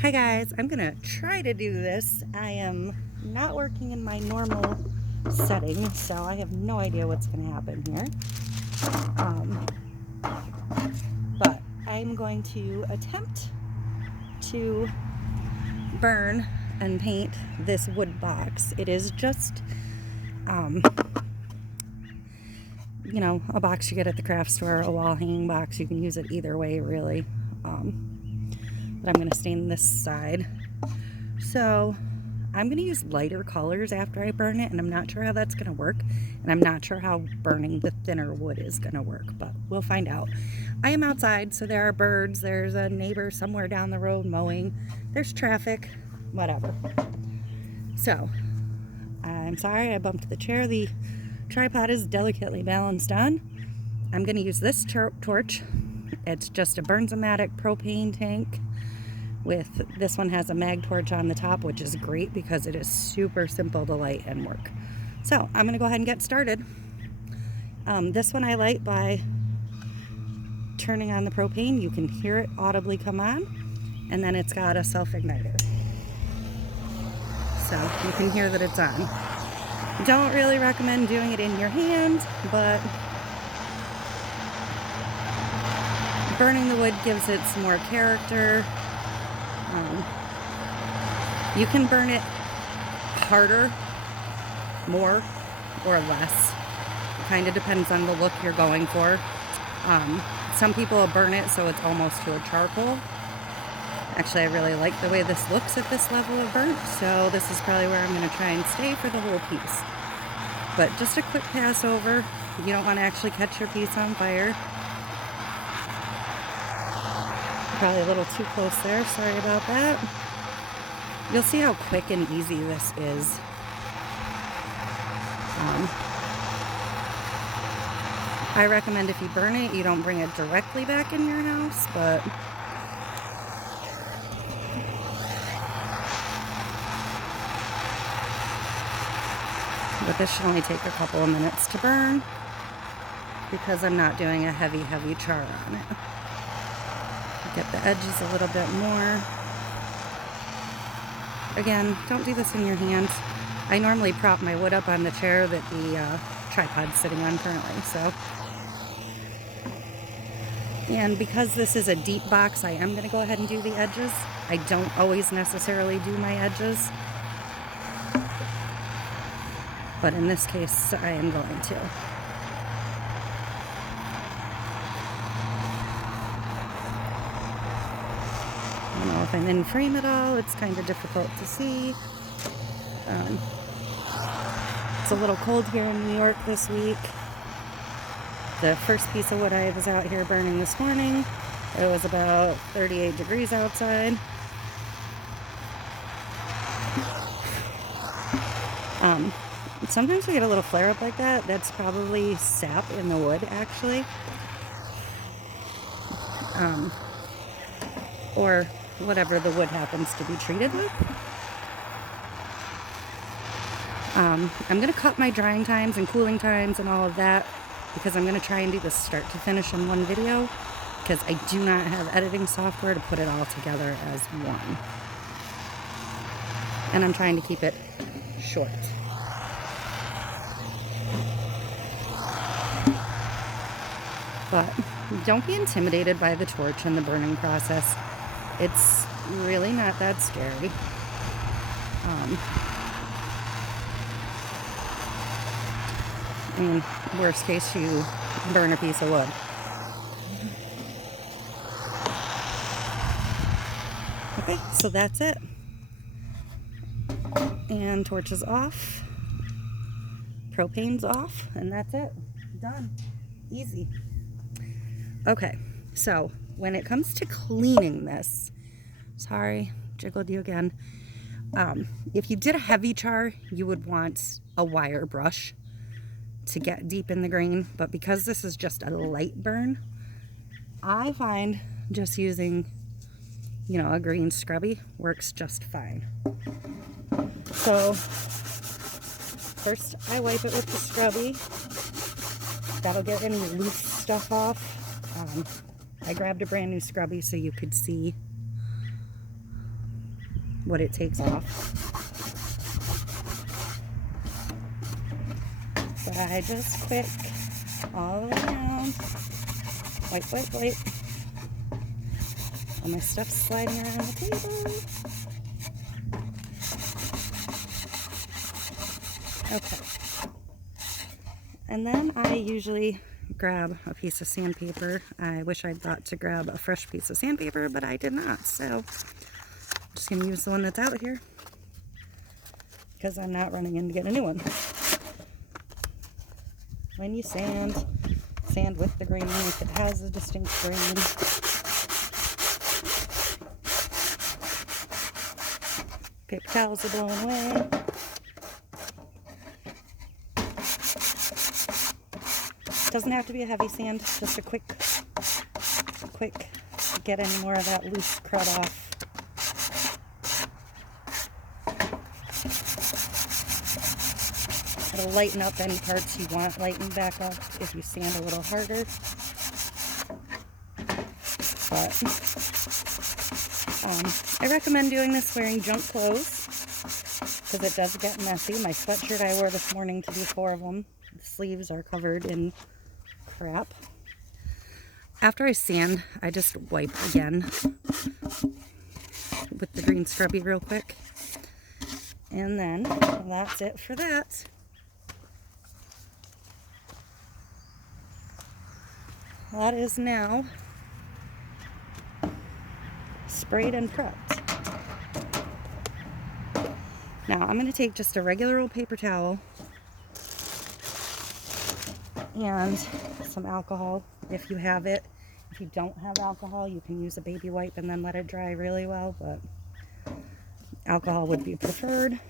Hi guys, I'm gonna try to do this. I am not working in my normal setting, so I have no idea what's gonna happen here. But I'm going to attempt to burn and paint this wood box. It is just, a box you get at the craft store, a wall hanging box. You can use it either way, really. But I'm going to stain this side. So I'm going to use lighter colors after I burn it, and I'm not sure how that's going to work, and I'm not sure how burning the thinner wood is going to work, but we'll find out. I am outside, so there are birds, there's a neighbor somewhere down the road mowing, there's traffic, whatever. So I'm sorry I bumped the chair. The tripod is delicately balanced on. I'm going to use this torch. It's just a Bernzomatic propane tank. This one has a mag torch on the top, which is great because it is super simple to light and work. So I'm going to go ahead and get started. This one I light by turning on the propane. You can hear it audibly come on, and then it's got a self-igniter. So you can hear that it's on. Don't really recommend doing it in your hand, but burning the wood gives it some more character. You can burn it harder, more, or less. It kind of depends on the look you're going for. Some people will burn it so it's almost to a charcoal. Actually, I really like the way this looks at this level of burnt, so this is probably where I'm going to try and stay for the whole piece. But just a quick pass over. You don't want to actually catch your piece on fire. Probably a little too close there, sorry about that. You'll see how quick and easy this is. I recommend if you burn it, you don't bring it directly back in your house, but this should only take a couple of minutes to burn because I'm not doing a heavy char on it. Get the edges a little bit more. Again, don't do this in your hands. I normally prop my wood up on the chair that the tripod's sitting on currently, so. And because this is a deep box, I am going to go ahead and do the edges. I don't always necessarily do my edges, but in this case, I am going to. I don't know if I'm in frame at all. It's kind of difficult to see. It's a little cold here in New York this week. The first piece of wood I was out here burning this morning, it was about 38 degrees outside. Sometimes we get a little flare up like that. That's probably sap in the wood, actually. Or whatever the wood happens to be treated with. I'm going to cut my drying times and cooling times and all of that because I'm going to try and do this start to finish in one video because I do not have editing software to put it all together as one. And I'm trying to keep it short. But don't be intimidated by the torch and the burning process. It's really not that scary. I mean, worst case, you burn a piece of wood. Okay, so that's it. And torch is off. Propane's off, and that's it. Done. Easy. Okay, so when it comes to cleaning this, sorry, jiggled you again. If you did a heavy char, you would want a wire brush to get deep in the grain, but because this is just a light burn, I find just using, a green scrubby works just fine. So first I wipe it with the scrubby. That'll get any loose stuff off. I grabbed a brand new scrubby so you could see what it takes off. But I just quick all the way down. Wipe, wipe, wipe. All my stuff's sliding around the table. Okay. And then I usually grab a piece of sandpaper. I wish I'd thought to grab a fresh piece of sandpaper, but I did not. So I'm just going to use the one that's out here because I'm not running in to get a new one. When you sand with the grain if it has a distinct grain. Paper towels are blowing away. Doesn't have to be a heavy sand, just a quick get any more of that loose crud off. It'll lighten up any parts you want lightened back up if you sand a little harder. But I recommend doing this wearing junk clothes because it does get messy. My sweatshirt I wore this morning to do 4 of them. The sleeves are covered in crap. After I sand, I just wipe again with the green scrubby real quick. And then that's it for that. That is now sprayed and prepped. Now I'm going to take just a regular old paper towel and some alcohol if you have it. If you don't have alcohol, you can use a baby wipe and then let it dry really well, but alcohol would be preferred,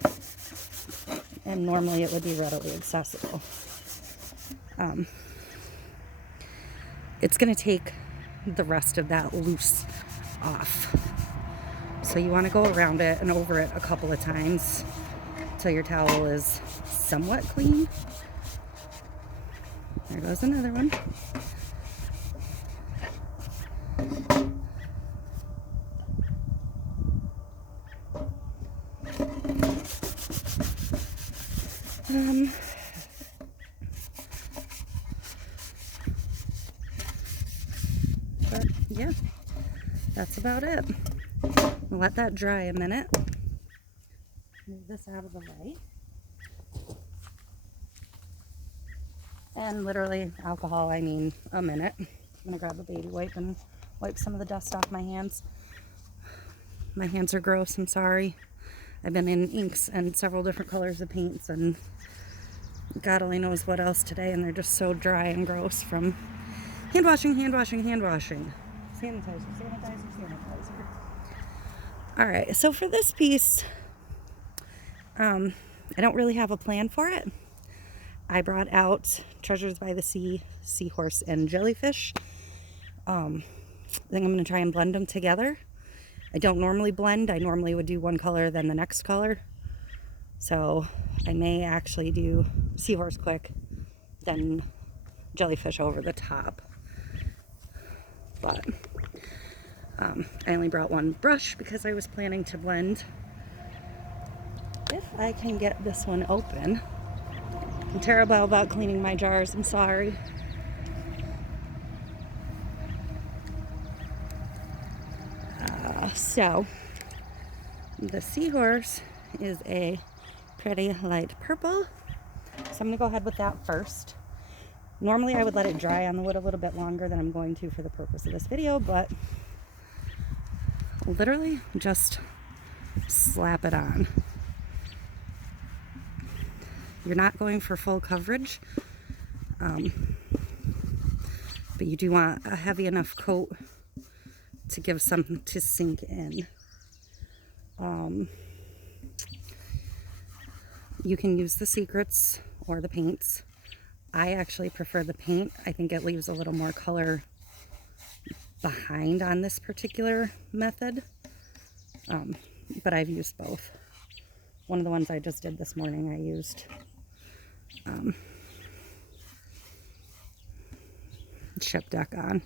and normally it would be readily accessible. It's going to take the rest of that loose off. So you want to go around it and over it a couple of times until your towel is somewhat clean. There goes another one. But yeah, that's about it. I'll let that dry a minute. Move this out of the way. And literally alcohol, I mean a minute. I'm gonna grab a baby wipe and wipe some of the dust off my hands. My hands are gross, I'm sorry. I've been in inks and several different colors of paints and God only knows what else today, and they're just so dry and gross from hand washing. Sanitizer. Alright, so for this piece, I don't really have a plan for it. I brought out Treasures by the Sea, Seahorse, and Jellyfish. I think I'm going to try and blend them together. I don't normally blend. I normally would do one color, then the next color. So I may actually do Seahorse quick, then Jellyfish over the top. But I only brought one brush because I was planning to blend. If I can get this one open. I'm terrible about cleaning my jars, I'm sorry. So, the Seahorse is a pretty light purple. So I'm going to go ahead with that first. Normally I would let it dry on the wood a little bit longer than I'm going to for the purpose of this video, but literally just slap it on. You're not going for full coverage, but you do want a heavy enough coat to give something to sink in. You can use the secrets or the paints. I actually prefer the paint. I think it leaves a little more color behind on this particular method, but I've used both. One of the ones I just did this morning, I used chip deck on.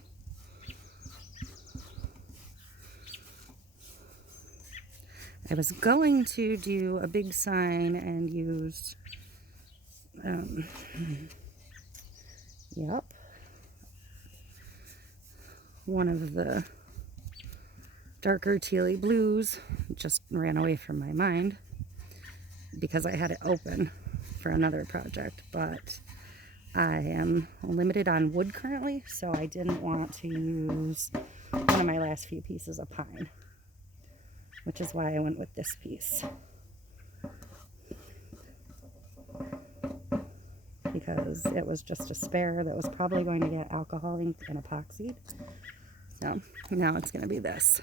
I was going to do a big sign and use, yep, one of the darker tealy blues. Just ran away from my mind because I had it open for another project, but I am limited on wood currently, so I didn't want to use one of my last few pieces of pine, which is why I went with this piece, because it was just a spare that was probably going to get alcohol inked and epoxied. So now it's going to be this.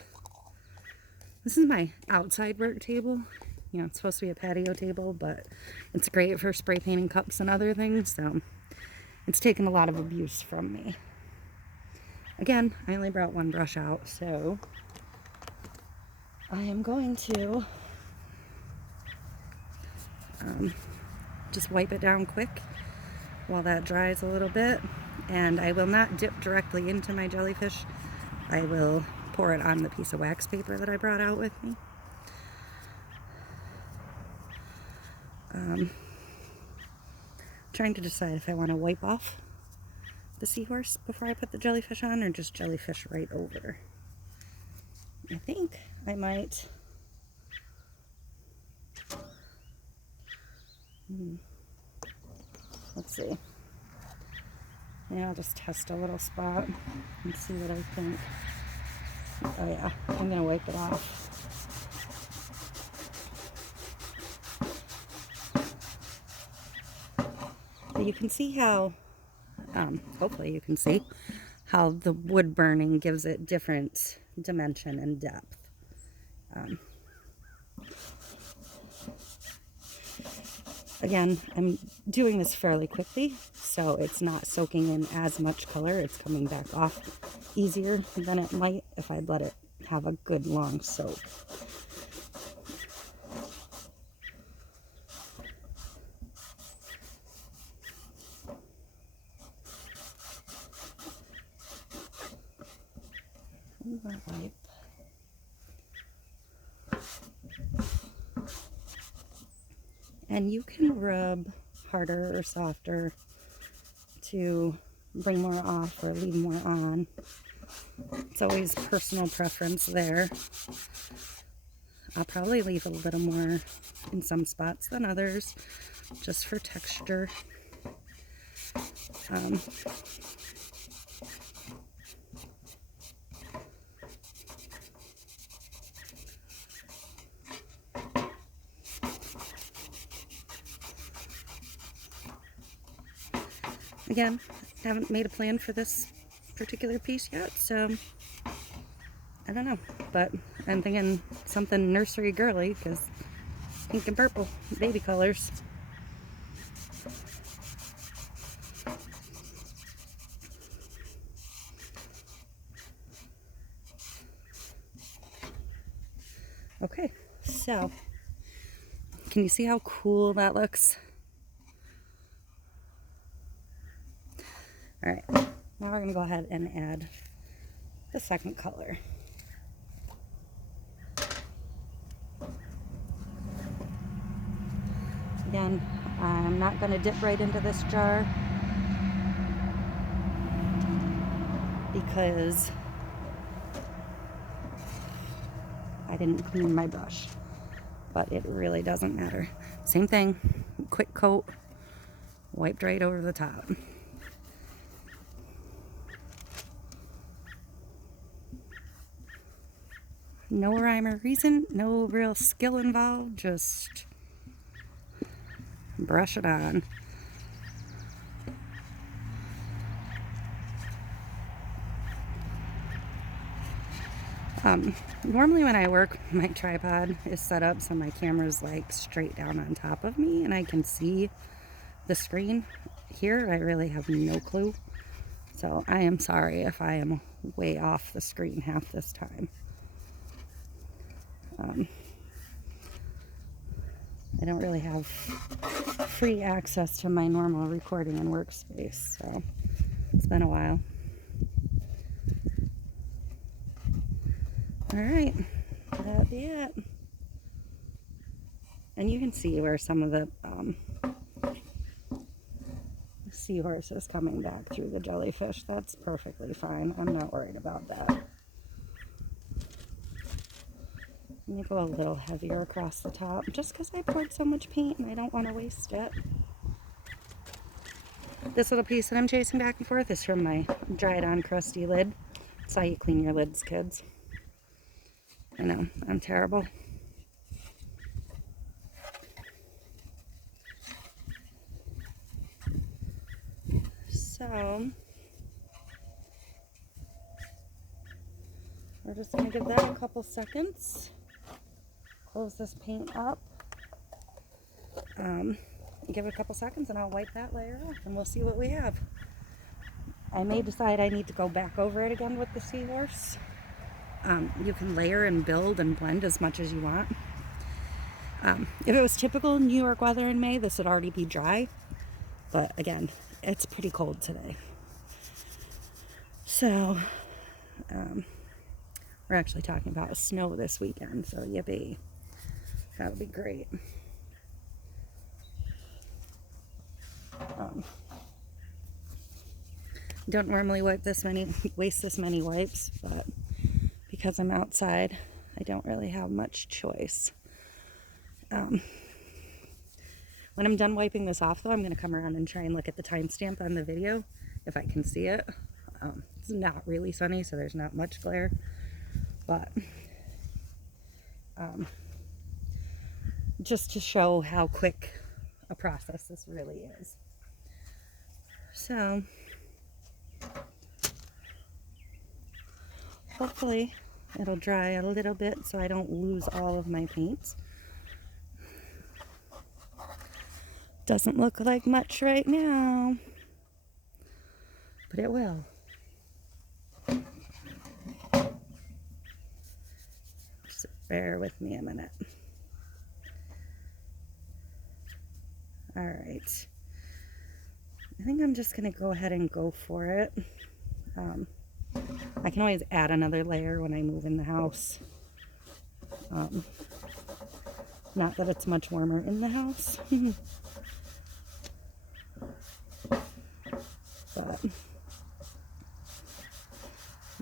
This is my outside work table. You know, it's supposed to be a patio table, but it's great for spray painting cups and other things, so it's taken a lot of abuse from me. Again, I only brought one brush out, so I am going to just wipe it down quick while that dries a little bit. And I will not dip directly into my jellyfish. I will pour it on the piece of wax paper that I brought out with me. Trying to decide if I want to wipe off the seahorse before I put the jellyfish on, or just jellyfish right over. I think I might let's see. Yeah, I'll just test a little spot and see what I think. Oh yeah, I'm gonna wipe it off. But you can see how, hopefully you can see how the wood burning gives it different dimension and depth. Again, I'm doing this fairly quickly, so it's not soaking in as much color. It's coming back off easier than it might if I'd let it have a good long soak. Wipe. And you can rub harder or softer to bring more off or leave more on. It's always personal preference there. I'll probably leave a little more in some spots than others, just for texture. Again, haven't made a plan for this particular piece yet, so I don't know, but I'm thinking something nursery girly, because pink and purple, baby colors. Okay, so can you see how cool that looks? All right, now we're going to go ahead and add the second color. Again, I'm not going to dip right into this jar because I didn't clean my brush, but it really doesn't matter. Same thing, quick coat, wiped right over the top. No rhyme or reason, no real skill involved, just brush it on. Normally when I work, my tripod is set up so my camera's like straight down on top of me and I can see the screen. Here I really have no clue, so I am sorry if I am way off the screen half this time. I don't really have free access to my normal recording and workspace, so it's been a while. All right, that'll be it. And you can see where some of the seahorse is coming back through the jellyfish. That's perfectly fine. I'm not worried about that. Let me go a little heavier across the top just because I poured so much paint and I don't want to waste it. This little piece that I'm chasing back and forth is from my dried on crusty lid. That's how you clean your lids, kids. I know, I'm terrible. So we're just going to give that a couple seconds. Close this paint up. Give it a couple seconds and I'll wipe that layer off and we'll see what we have. I may decide I need to go back over it again with the seahorse. You can layer and build and blend as much as you want. If it was typical New York weather in May, this would already be dry. But again, it's pretty cold today. So, we're actually talking about snow this weekend, so yippee. That would be great. Don't normally waste this many wipes, but because I'm outside, I don't really have much choice. When I'm done wiping this off, though, I'm going to come around and try and look at the timestamp on the video, if I can see it. It's not really sunny, so there's not much glare, but just to show how quick a process this really is. So, hopefully it'll dry a little bit so I don't lose all of my paints. Doesn't look like much right now, but it will. Just bear with me a minute. All right. I think I'm just going to go ahead and go for it. I can always add another layer when I move in the house. Not that it's much warmer in the house. But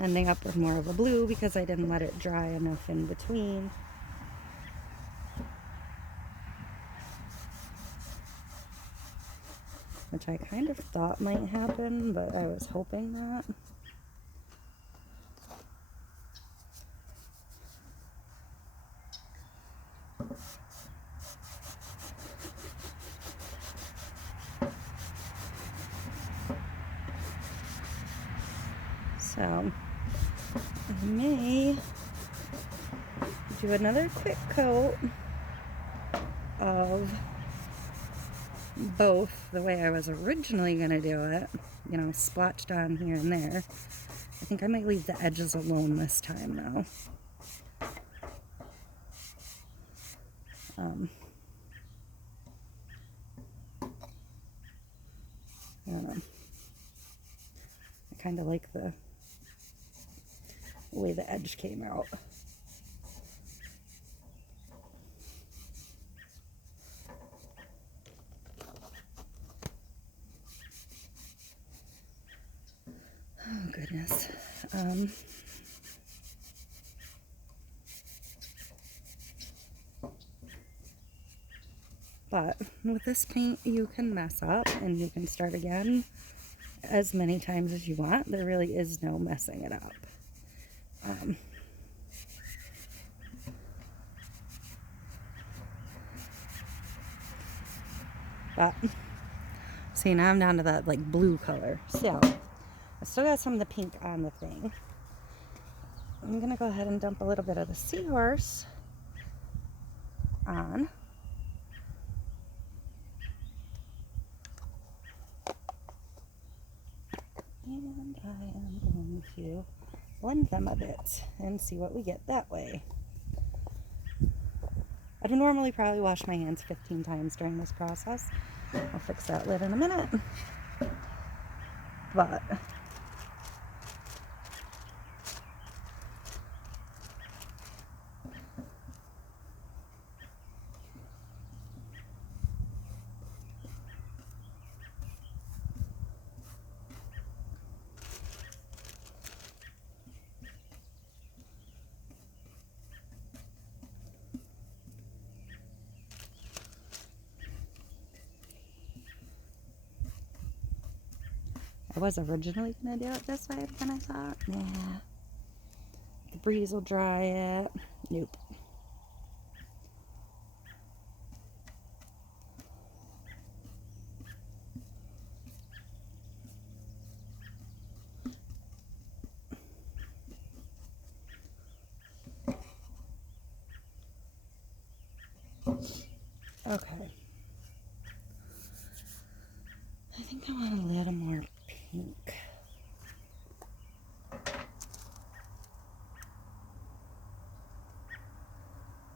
ending up with more of a blue because I didn't let it dry enough in between. Which I kind of thought might happen, but I was hoping not. So I may do another quick coat of both the way I was originally going to do it, you know, splotched on here and there. I think I might leave the edges alone this time, though. I don't know. I kind of like the way the edge came out. Oh, goodness. But with this paint, you can mess up and you can start again as many times as you want. There really is no messing it up. But see, now I'm down to that like blue color. So I still got some of the pink on the thing. I'm gonna go ahead and dump a little bit of the seahorse on. And I am going to blend them a bit and see what we get that way. I do normally probably wash my hands 15 times during this process. I'll fix that lid in a minute. But I was originally going to do it this way, but then I thought, nah, the breeze will dry it. Nope. Okay. I think I want a little more pink.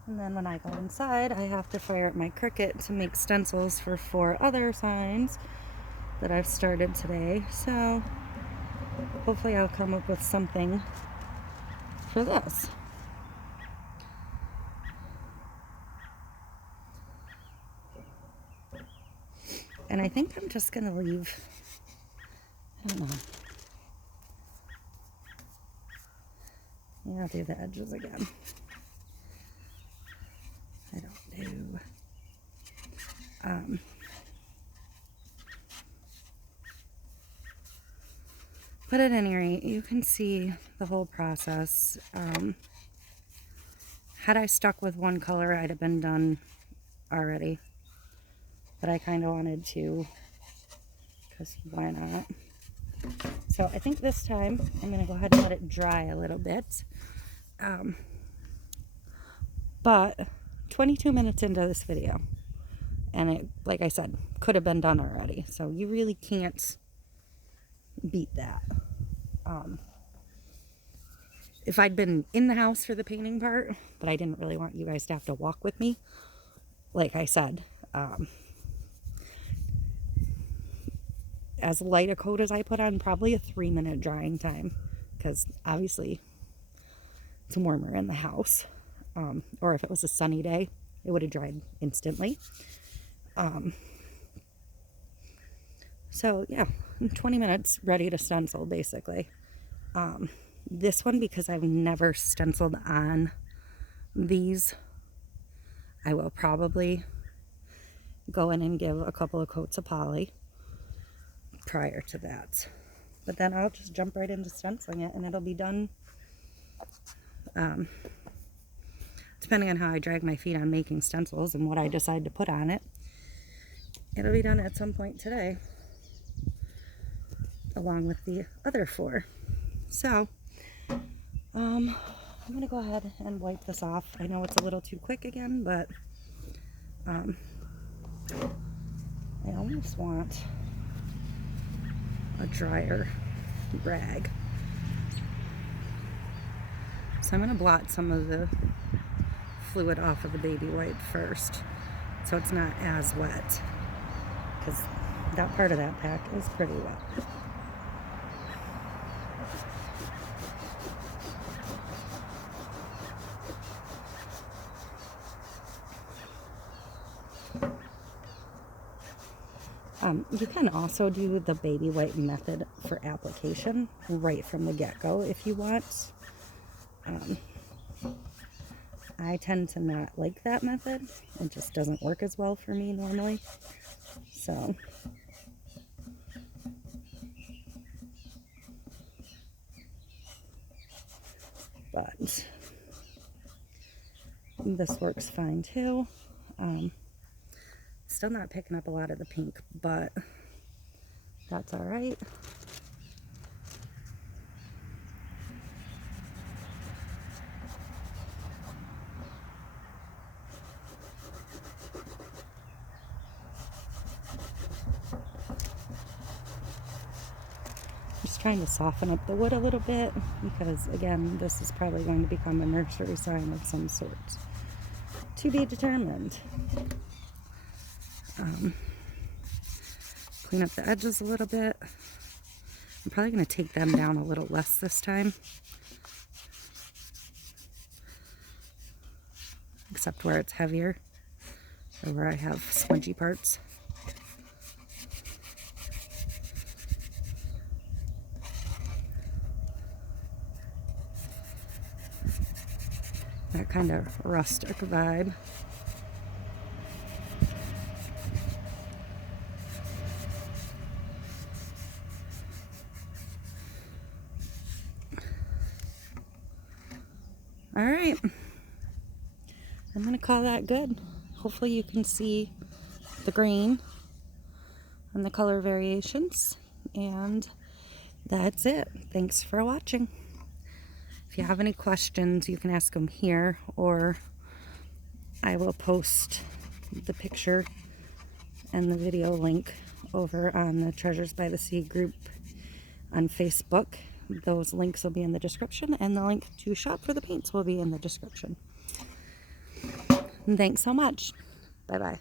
And then when I go inside, I have to fire up my Cricut to make stencils for 4 other signs that I've started today. So hopefully I'll come up with something for this. And I think I'm just going to leave, I don't know. Yeah, I'll do the edges again. I don't do. But at any rate, you can see the whole process. Had I stuck with one color, I'd have been done already. But I kind of wanted to, because why not? So I think this time I'm going to go ahead and let it dry a little bit. But 22 minutes into this video, and it, like I said, could have been done already. So you really can't beat that. If I'd been in the house for the painting part, but I didn't really want you guys to have to walk with me, like I said, as light a coat as I put on, probably a 3-minute drying time, because obviously it's warmer in the house. Or if it was a sunny day, it would have dried instantly. So yeah, 20 minutes ready to stencil basically. This one, because I've never stenciled on these, I will probably go in and give a couple of coats of poly prior to that. But then I'll just jump right into stenciling it, and it'll be done, depending on how I drag my feet on making stencils and what I decide to put on it. It'll be done at some point today, along with the other 4. So, I'm going to go ahead and wipe this off. I know it's a little too quick again, but I almost want a drier rag. So I'm going to blot some of the fluid off of the baby wipe first, so it's not as wet, because that part of that pack is pretty wet. You can also do the baby wipe method for application right from the get-go if you want. I tend to not like that method. It just doesn't work as well for me normally. So, but this works fine too. Still not picking up a lot of the pink, but that's all right. Just trying to soften up the wood a little bit, because again, this is probably going to become a nursery sign of some sort. To be determined. Clean up the edges a little bit. I'm probably going to take them down a little less this time, except where it's heavier or where I have smudgy parts. That kind of rustic vibe. All right. I'm going to call that good. Hopefully you can see the green and the color variations. And that's it. Thanks for watching. If you have any questions, you can ask them here, or I will post the picture and the video link over on the Treasures by the Sea group on Facebook. Those links will be in the description, and the link to shop for the paints will be in the description. And thanks so much. Bye-bye.